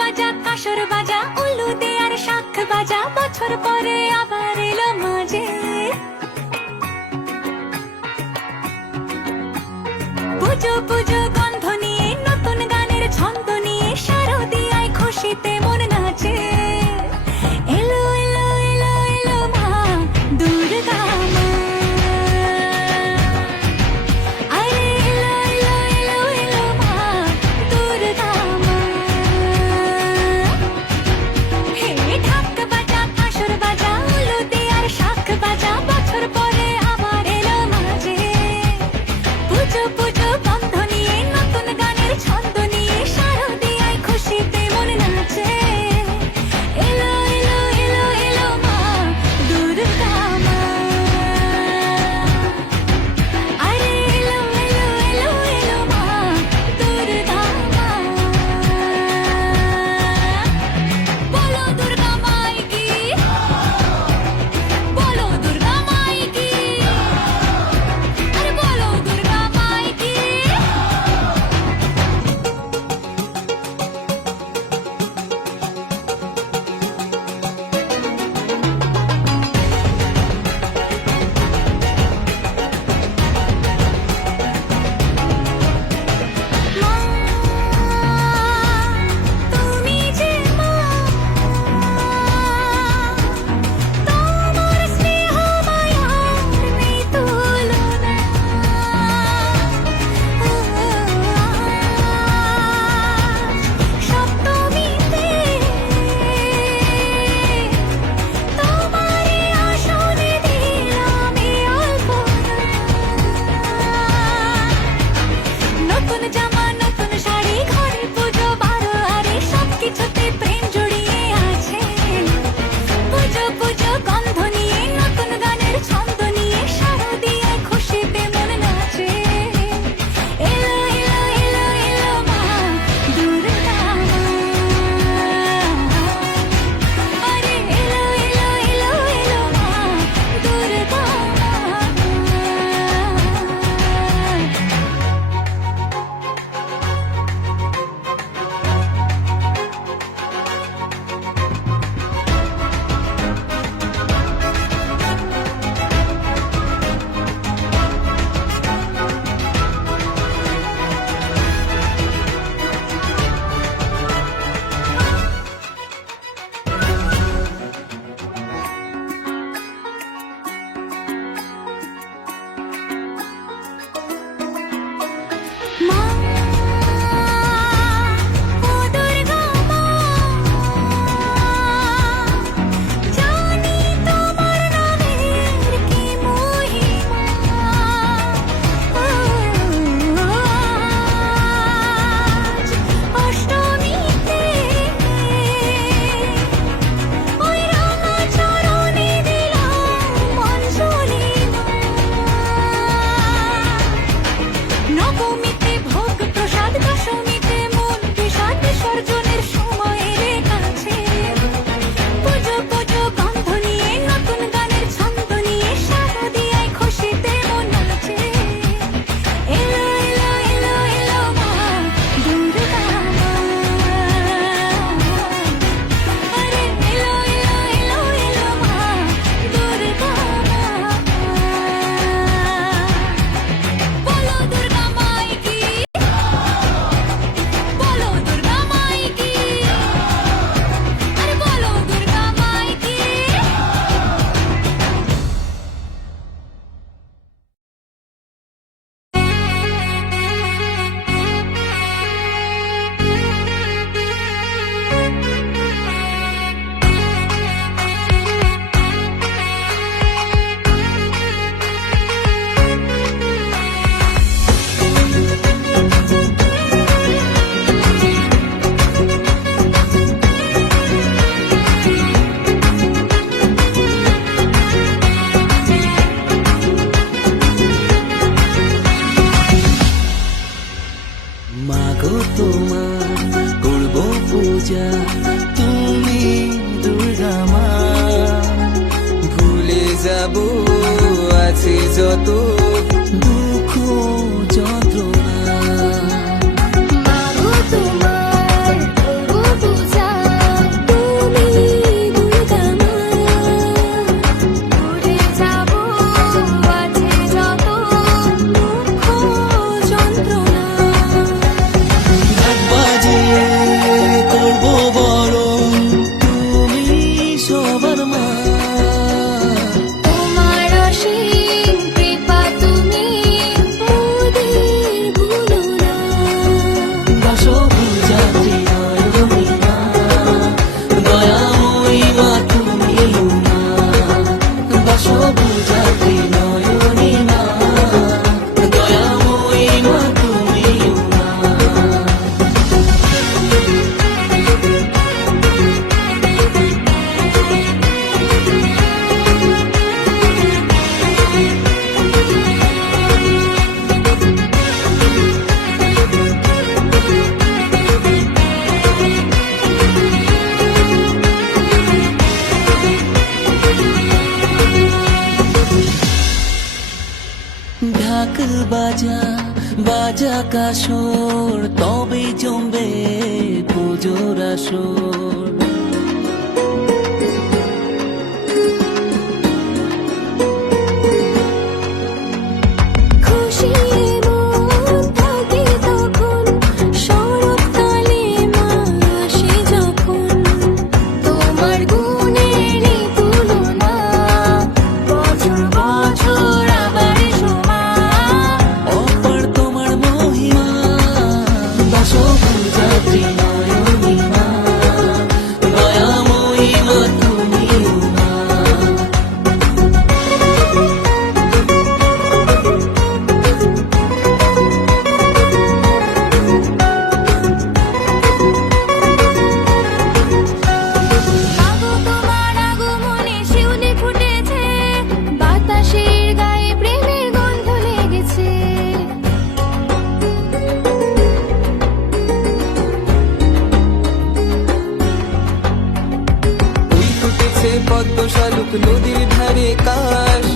বাজা কাসর বাজা উলু দে আর শাখ বাজা বছর পরে আবার এলো মাঝে পুজো পুজো গন্ধ নিয়ে নতুন গানের ছন্দ নিয়ে শারদিয়ায় খুশিতে মন নাচে এলো এলো এলো এলো মা দুর্গা মা আরে এলো এলো এলো এলো মা দুর্গা মা হে ঢাক বাজা কাসর বাজা উলু দে আর শাখ বাজা বছর পরে আবার এলো মাঝে পুজো পুজো গন্ধ নিয়ে নতুন গানের ছন্দ নিয়ে শারদিয়ায় খুশিতে মন নাচে এলো এলো এলো এলো মা দুর্গা মা আরে এলো এলো এলো এলো মা দুর্গা মা বলো দুর্গা মাই কি বলো দুর্গা মাই কি আরে বলো দুর্গা মাই কি মা তুমি যে মা তোমার স্নেহ মায়ার নেই তুলনা সপ্তমীতে তোমারে আসনে দিলাম এই অল্পনা নতুন জামা নতুন শাড়ি ঘরে পুজো বারো আরে সবকিছুতে প্রেম জড়িয়ে আছে পুজো পুজো গন্ধ নিয়ে নতুন গানের ছন্দ নিয়ে শারদিয়ায় খুশিতে মন নাচে এলো এলো এলো এলো মা দুর্গা মা আরে এলো এলো এলো এলো মা দুর্গা মা মা ও দুর্গা মা জানি তোমার নামের কি মহিমা আজ অষ্টমীতে ওই রাঙা চরণে দিলাম অঞ্জলি মা নবমীতে ভোগ প্রসাদ দশমীতে মন বিষাদ বিসর্জনের সময় এলে কাছে পুজো পুজো গন্ধ নিয়ে নতুন গানের ছন্দ নিয়ে শারদিয়ায় খুশিতে মন নাচে এলো এলো এলো এলো মা দুর্গা মা আরে এলো এলো এলো এলো মা দুর্গা মা বলো দুর্গা মাই কি বলো দুর্গা মাই কি আরে বলো দুর্গা মাই কি মাগো তোমার করব পূজা তুমি দুর্গা মা ভুলে যাব আছে যত দুঃখ যন্ত্রণা মাগো তোমার করব পূজা বাজা বাজা কাসর, তবে জমবে পুজোর আসর। খুশি মন থাকে তখন, শরৎকালে মা আসে যখন। তোমার গুণেরই তুলনা, বছর বছর আবার সমা। অপার তোমার মহিমা, দশভুজাত্রী নয়নী মা, দয়াময়ী মা তুমি মা। মাগো তোমার আগমনে শিউলি ফুটেছে, বাতাসের গায়ে প্রেমের গন্ধ লেগেছে। ওই ফুটেছে পদ্ম শালুক নদীর ধারে কাশ,